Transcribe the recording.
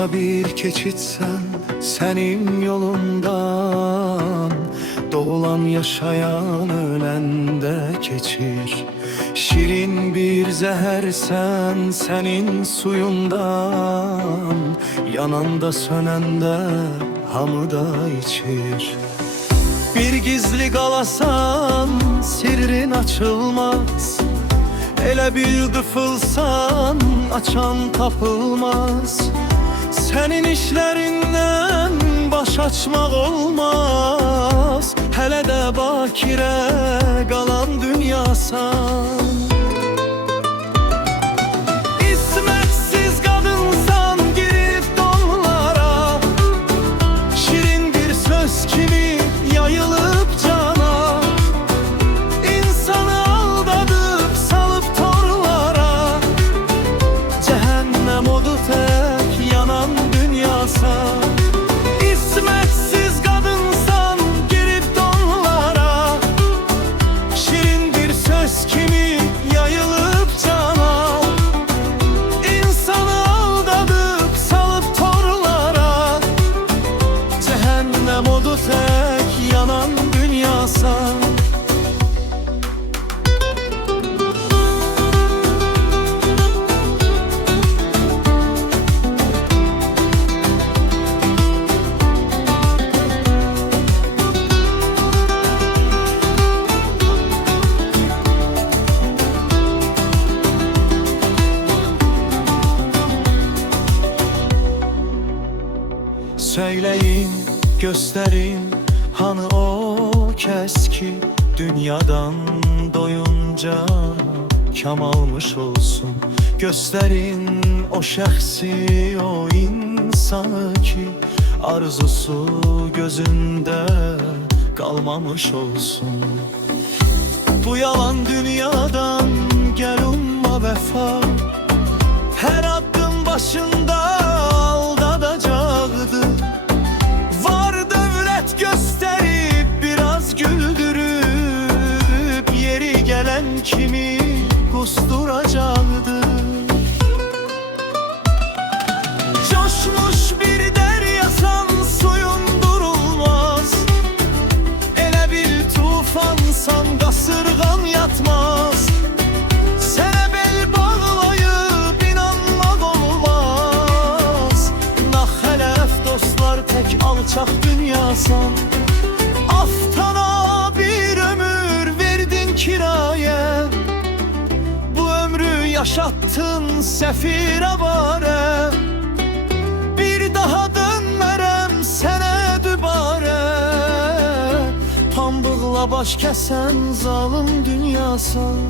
Kısa bir keçitsen senin yolundan, doğulan yaşayan ölen de geçir. Şirin bir zehirsen senin suyundan, yanan da sönen de hamı da içir. Bir gizli qalasan sirrin açılmaz, elə bil qıfılsan açan tapılmaz. Senin işlerinden baş açmaq olmaz, hələ də bakirə qalan dünyasan. İsmətsiz qadınsan girib donlara, şirin bir söz kimi yayılıb cana. İnsanı aldadıb salıb torlara, cəhənnəm odu tək yanan dünyasan. İsmətsiz qadınsan girib donlara, şirin bir söz kimi yayılıb cana. İnsanı aldadıb salıb torlara, cəhənnəm odu tək yanan dünyasan. Söyleyin, gösterin, hani o keski dünyadan doyunca kam almış olsun. Gösterin o şəxsi, o insanı ki arzusu gözünde kalmamış olsun. Bu yalan dünyadan gel umma vefa, her adım başında aldadacaqdı. Var dövlət gösterip biraz güldürüp, yeri gelen kimi kusturacaqdı. Coşmuş bir deryasan suyun durulmaz, elə bil tufansan qasırğan yatmaz. Sənə bel bağlayıb inanmaq olmaz, naxələf dostlar tək alçaq dünyasan. Aftana bir ömür verdin kirayə, bu ömrü yaşattın sefir avare. Bir daha dönmərəm sənə dübarə, pambıqla baş kəsən zalım dünyasan.